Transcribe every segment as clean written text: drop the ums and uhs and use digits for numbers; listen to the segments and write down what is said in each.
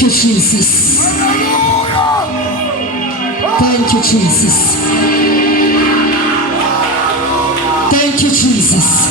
Thank you, Jesus. Thank you, Jesus. Thank you, Jesus.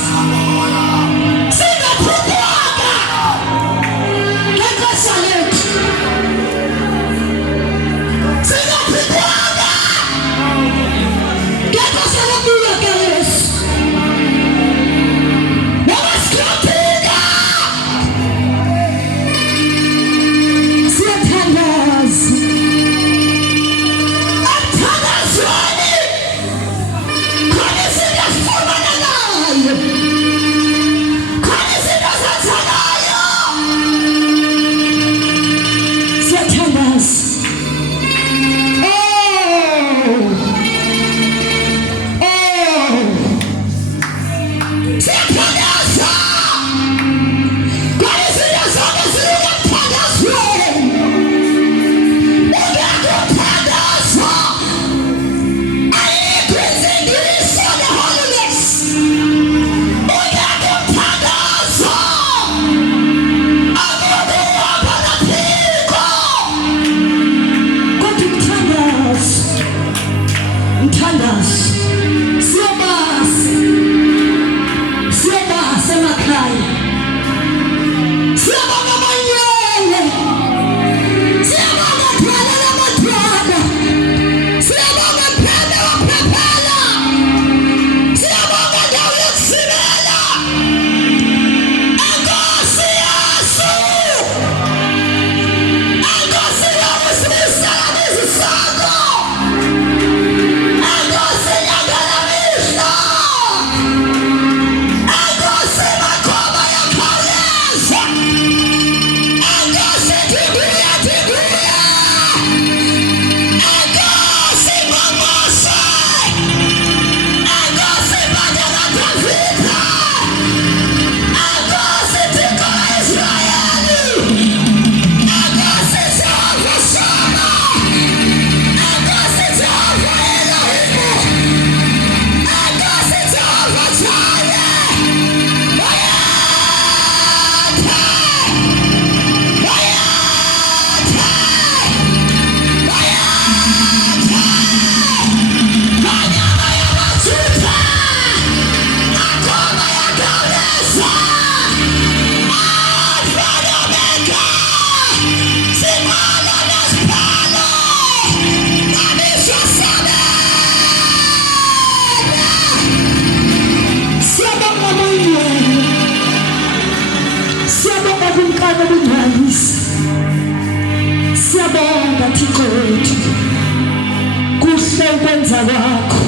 ukwenza kwakho.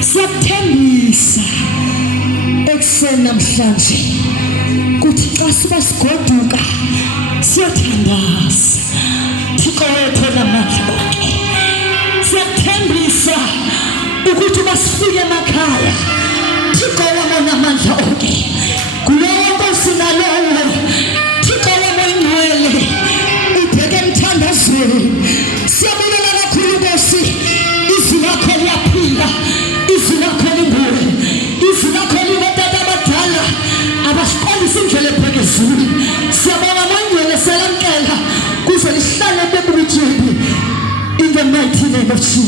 Siyakuthembisa ekuseni namhlanje kuthi xa siba sigoduka siyothandaza Thixo wethu namandla onke. Siyakuthembisa ukuthi basifike emakhaya Thixo namandla onke kulowo Nkosi nalowo Thixo oyingcwele ubheke emthandazweni. Siyabonga kakhulu Nkosi, izwi lakho liyaphila, izwi lakho libuye, izwi lakho libotata abadala abasiqondisa indlela ebhekezile. Siyabonga oyingcwele selamkela kuze lihlale bebujeni in the mighty name of Jesus.